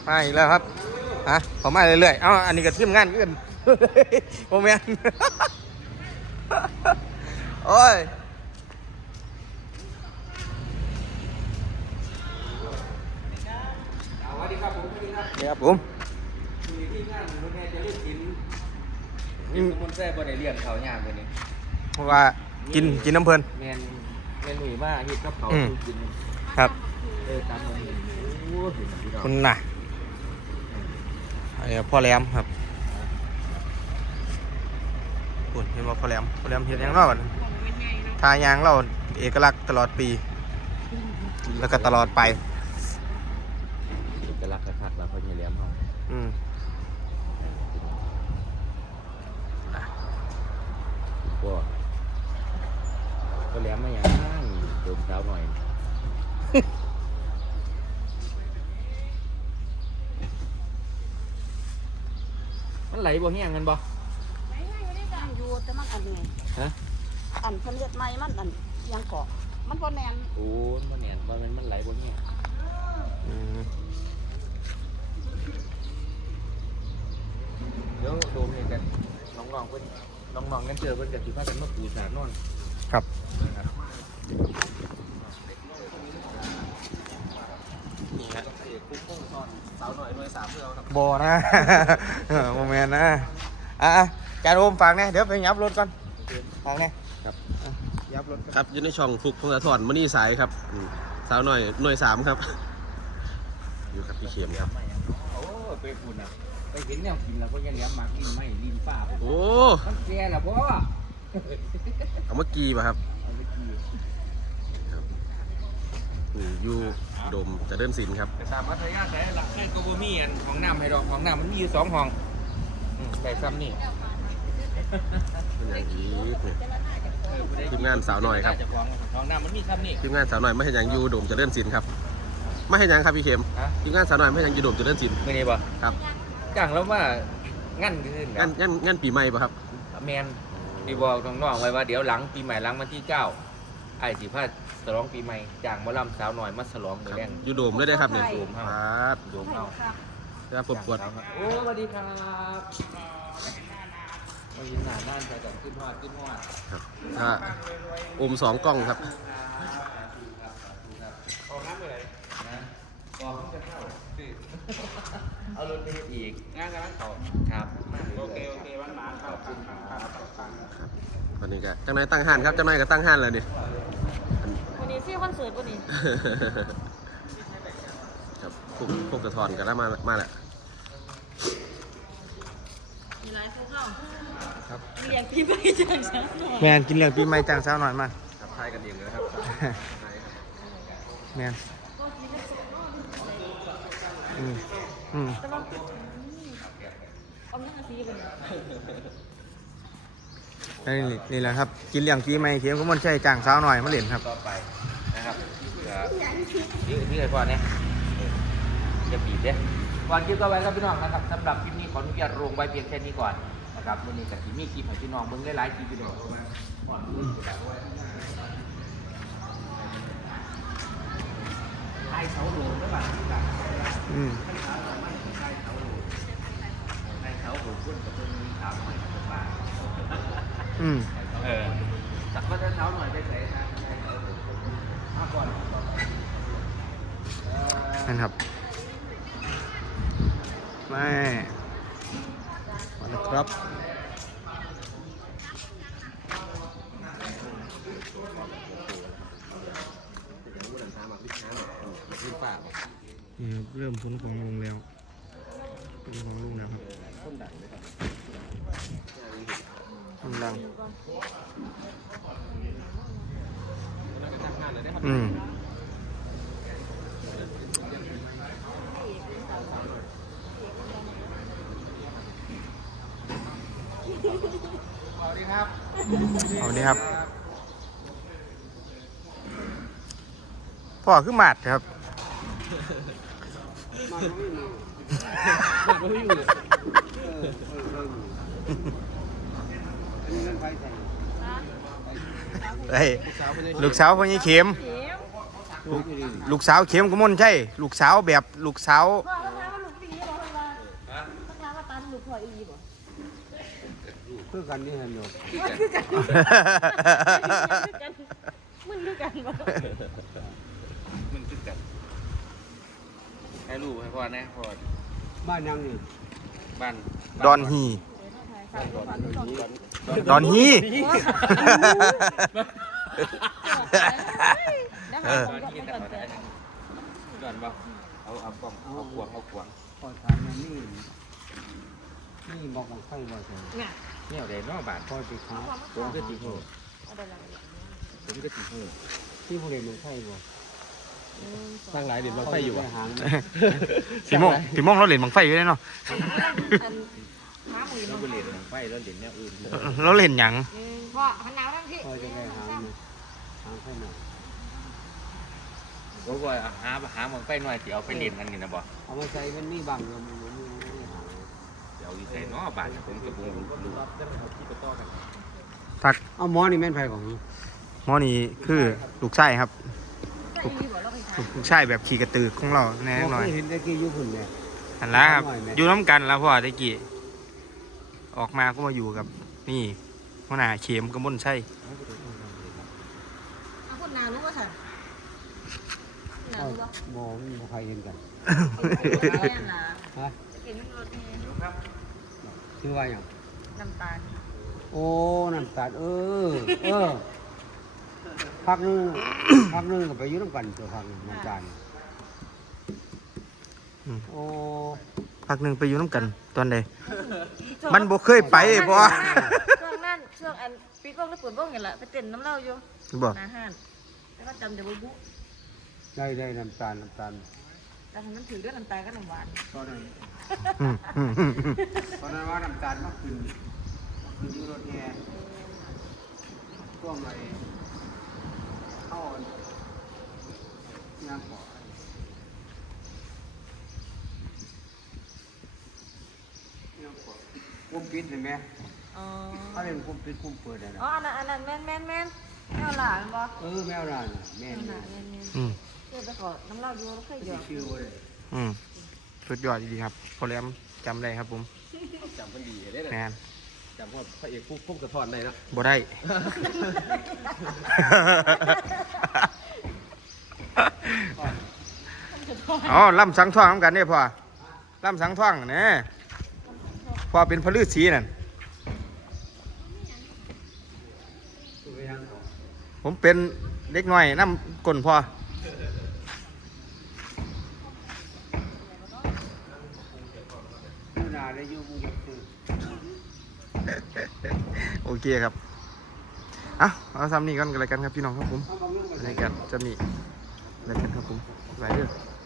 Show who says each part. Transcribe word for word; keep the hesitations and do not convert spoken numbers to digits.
Speaker 1: มาอีกแล้วครับฮะผมมาเรื่อยๆเอ้าอันนี้ก็ทีมงานอื่นโมเมนต์โอ้ย
Speaker 2: สวัสดีครับผมสวัสดีครับ
Speaker 1: นี่ครับผม
Speaker 2: มีที่งานคนแม่จะเรียกกินมันแซ่บบ่ได้เลี้ยงเขาย่างเลยนี่
Speaker 1: เพราะว่ากินกินน้ำเพลิน
Speaker 2: แมนแมนหนุ่ยมากเฮ็ดกับเขากิน
Speaker 1: ครับ
Speaker 2: เออตามมันโอ้ถึงพี่น้อง
Speaker 1: คุณน่ะไอ้พ่อแหลมครับคุณเห็นว่าพ่อแหลมพ่อแหลมเห็นยังรอดทายางเราเอกลักษณ์ตลอดปีแล้วก็ตลอดไป
Speaker 2: เอกลักษณ์คักๆแล้วเขาจะเลี้ยงเขา
Speaker 1: อืม
Speaker 2: ก็ก็เลี้ยงมาอย่างโดมสาวหน่อยมันไหลบ่แห้งกันบ่
Speaker 3: ไม่ไม่ไม่ได้ดังอยู่แต่มันอันไง
Speaker 2: ฮะ
Speaker 3: อันเพิ่นเฮ็ดใหม่มันอันยังเกาะมันบ่แน่น
Speaker 2: โอ้มันเนี่ยว่ามันมันไหลบ่แห้ง
Speaker 1: อืม
Speaker 2: เดี๋ยวโดมเนี่ยกันน้องๆเพิ่นน้องๆกันเจอเพิ่นจะสิพากันมาปูสานอน
Speaker 1: ครับ
Speaker 2: นะครับ
Speaker 1: นี่ฮะ
Speaker 2: คุ้มครองตอนสาวหน่อยหน่วยสามเพื่อเอาครับ
Speaker 1: บอนะโมเมนต์นะอ่ะจานโอมฝากเนี่ยเดี๋ยวไปยับรถก่อนฝากเนี่ยครับยับรถ
Speaker 4: ครับอยู่ในช่องฟุกพงศธรมณีสายครับอืมสาวหน่อยหน่วยสามครับ อยู่กับพี่เข็มครับ
Speaker 2: โอ้ไปคุณอ่ะไปเห็นแนวกินแล้วก็ยังเลี้ยงมากินไม่ริมป้า
Speaker 4: โอ้
Speaker 2: มันแก่แล้วพ่อ
Speaker 4: เอาเมื่อกี้ป่ะครับ
Speaker 2: เอาไปกิน
Speaker 4: อืมอยู่โดมเจะเดินสินครับ
Speaker 2: แต่ตามพัทยาแต่หลักคือก็บ่มีอันของน้ำให้ดอกของน้ำมันมีอยู่สองห้องอืมได้ซ้ำนี่
Speaker 4: อย่างนี้เนี่ย
Speaker 2: เออผู้ใด
Speaker 4: ทีมงานสาวหน่อยครับ
Speaker 2: เจ้าของของน้ำมันมีซ้ำนี่
Speaker 4: ทีมงานสาวหน่อยไม่ให้หยังอยู่โดมเจะเดินสินครับไม่ให้หยังครับพี่เข็ม
Speaker 2: ฮะ
Speaker 4: ทีมงานสาวหน่อยไม่ให้หยังอยู่โดมเจะเดินสิน
Speaker 2: ไม่นี่บ่
Speaker 4: ครับ
Speaker 2: จ้างแล้วว่างั้นขึ้น
Speaker 4: งั้นงั้นงั้นปีใหม่ป่ะครับ
Speaker 2: แมนดีบอกน้องๆไว้ว่าเดี๋ยวหลังปีใหม่หลังวันที่เก้าไอ้สิพาฉลองปีใหม่จ้างหมอลำสาวหน่อยมาฉลองมือแรง
Speaker 4: อยู่โดมเลยได้ครับเนี่ย
Speaker 2: โดมครับ
Speaker 4: ครับ
Speaker 2: โดมเอา
Speaker 4: ครับปวดปวด
Speaker 2: โอ้สวัสดีครับมายินหน้าด้านใจก่อนขึ้นหอดขึ้นหอด
Speaker 4: ครับถ้าอมสองกล้องครับ
Speaker 2: ออกน้ำไปไหนนะกองจะเข้าเอารถไปอีกงานกันนั้นเขาครับโอเคโอเควันหมานขอบคุณครับ
Speaker 4: วันนี้ก็จังนายตั้งห้านครับจังนายก็ตั้งห้านเลยดิ
Speaker 3: วันนี้ซี่คอนเสิร์ตวันนี้
Speaker 4: ครับพวกพวกสะท้อนกันแล้วมามาแหละ
Speaker 3: มีหลายคนเข้าครับเรียกพี่ไปจังซั่นหน่อย
Speaker 1: แมนกินเลี้ยงปีใหม่จ้างสาวหน่อยมา
Speaker 4: ทักทายกันเองเลยนะครับ
Speaker 1: แมนอืมอืม
Speaker 3: แต่ว่าเอายังอาซีบ่เนี่ย
Speaker 1: นี่นี่แหละครับกินเลี้ยงปีใหม่เขียมก็มันใช่จ้างสาวหน่อยมาเล่นครับ
Speaker 2: ต่อไปนะครับนี่นี่เลยก่อนเนี่ยจะบีบเนี่ยก่อนคลิปก็ไว้ครับพี่น้องนะครับสำหรับคลิปนี้ขออนุญาตลงไว้เพียงแค่นี้ก่อนนะครับวันนี้กับที่มีคลิปให้พี่น้องเบิ่งได้หลายคลิปพี่น้องก่อนมือจะแบบว่าไอ้เสาโหลด้วยป่ะที่แบบ
Speaker 1: อืม
Speaker 2: ไอ้เสาโหลไอ้เสาโหลพุ่นกับเพิ่งมีสาวหน่อยกับบ้าน
Speaker 1: อืม
Speaker 2: เออตักก็จะเสาหน่อยได้ไหนนะมาก่อน
Speaker 1: นั่นครับไม่มาแล้วครับนี่เริ่มพ้นของลุงแล้วพ้นของลุงแล้วครับต้นดังเลยครับต้นดังอืมเอาดีครับพ่อคือหมัดครับเฮ้ยลูกสาวพ่อยี่เข็มลูกลูกสาวเข็มก็มนใช่ลูกสาวแบบลูกสาว
Speaker 3: บอกแล้วนะว่าลูกปีกพ่ออีบ่
Speaker 5: คือกันนี่เห็นอยู่
Speaker 3: คือกันมึงคือกันบ่
Speaker 2: มันคือกันให้ลูกให้พ่อนะพ่อ
Speaker 5: บ้านยังนี่
Speaker 2: บ้าน
Speaker 1: ดอนฮี ดอนฮี
Speaker 3: เออ
Speaker 2: ดอนที่แต่ก่อนได้ดอนบ่เอาเอากล่องเอาขวงเอาขวง
Speaker 5: พอถามมันนี่นี่บอกของไฟบ่ใช่
Speaker 3: เนี่ย
Speaker 2: เนี่ยเดี๋ยวน้อบาท
Speaker 5: พอติขา
Speaker 2: ผมก็ตีหู
Speaker 3: เอาได้ละ
Speaker 2: ผมก็ตีหู
Speaker 5: ที่ผู้เรียนมันไฟบ่
Speaker 4: สร้างหลายเด่นบางไฟอยู่
Speaker 5: ได้
Speaker 4: อ่ะ
Speaker 5: หาง
Speaker 1: สีม่วงสีม่วงเราเล่นบังไฟอยู่เลยเนาะ
Speaker 3: หาหมู
Speaker 2: เรา
Speaker 3: มัน
Speaker 2: ไปเรียนของไฟแล้วเรียนแนวอื่น
Speaker 1: เราเล่นหยัง
Speaker 3: พ่อหันหนาวทั้งที่
Speaker 5: พอจะได้หางนี่หางไฟหน่อย
Speaker 2: ก็ว่าหาหาของไฟหน่อยสิเอาไปเรียนกันนี่นะบ่
Speaker 5: เอามาใส่มันมีบังอยู่มันมีมีหาง
Speaker 2: เดี๋ยวเอาอีใส่น้อบาทผมกับผมลูก
Speaker 1: ทัก
Speaker 5: เอาหมอนี่แม่นไฟของนี่
Speaker 1: หมอนี่คือลูกชายครับ
Speaker 3: ใส่อีบ่เราไปขาย
Speaker 1: ลูกชายแบบขี่กระตือของเราแน่หน่อย
Speaker 5: เคยเห็นตะกี้อยู่พุ่นแม่
Speaker 1: หันละครับ อยู่น้ำกันแล้วพ่อตะกี้ออกมาก็มาอยู่กับ นี่หัวหน้าเข็มกระมนใช่
Speaker 3: เอาคนนารู้ว่าสั่นนา
Speaker 5: เอา
Speaker 3: รู้ว่า
Speaker 5: หมอมันบ่ใครเห็นกัน
Speaker 3: แม่น่ะ
Speaker 5: ฮะ
Speaker 3: จะกินรถนี่
Speaker 5: ชื่อว่าหยัง
Speaker 3: น้ำตาล
Speaker 5: โอ้น้ำตาลเออเออพักหนึงพักหนึงก็ไปอยู่น้ำกันตัวพักหนึ่งน้ำตาล
Speaker 1: อืม
Speaker 5: โอ้
Speaker 1: พักหนึ่งไปอยู่น้ำกันตอนใด มันบ่เคยไปพ่อ
Speaker 3: ช่วงนั้นช่วงอันปีกล้องแล้วเปิดบ้องกันละไปเต้นน้ำเหล้าอยู่
Speaker 1: บอก
Speaker 3: หน้าห้านแล้วก็จำเดี๋ยวบุบุ
Speaker 5: ได้ได้น้ำตาลน้ำตาล
Speaker 3: แต่ทำมันถือด้วยน้ำตาลกับน้ำหวาน
Speaker 5: ตอนนั้น
Speaker 1: อืมอืมอืมอืม
Speaker 5: ตอนนั้นว่าน้ำตาลมาขึ้นมาขึ้นอยู่รถแห่ช่วงไหนเข้าอันยางก่อยังก่อคุมปิดเห็นไหม
Speaker 3: อ๋อ
Speaker 5: ถ้าเล่นคุมปิดคุมเปิดได้นะ
Speaker 3: อ๋ออันนั้นอันนั้นแม่นแม่นแม่นแม่หลานบ่
Speaker 5: เออแมวร้านน่ะแม่
Speaker 3: แม่
Speaker 5: นี่
Speaker 3: หลานแม่นแม่น
Speaker 1: อืม
Speaker 3: เดี๋ยวไปขอน้ำเหล้าอยู่แล้วค่อยหย
Speaker 5: ที่
Speaker 3: อก
Speaker 5: ชื่อว่าอะไร
Speaker 1: อืมสุดยอดดีครับพอแหลมจำได้ครับผม
Speaker 4: จำมันดีได้เลย
Speaker 1: แมน
Speaker 4: จำพวกพระเอกพุ่พุ่มกระทอนได้นะ
Speaker 1: บ่ได้ อ๋อล่ำสังท่องน้ำกันเนี่ยพ่อล่ำสังท่องเนี่ยพ่อเป็นพระฤาษีนั่น
Speaker 5: ตัวยังก่อ
Speaker 1: ผมเป็นเด็กน้อยน้ำก้นพ่อ
Speaker 5: เมื่อนาได้อยู่มุงยักษ์ตื่น
Speaker 1: โอเคครับเอาเอาซ้ำนี่กันกันเลยกันครับพี่น้องครับผม
Speaker 5: เอาบางเรื่องมา
Speaker 1: อะไร
Speaker 5: ใส่
Speaker 1: กันจะมีอะไรกันครับผมไปเด้อ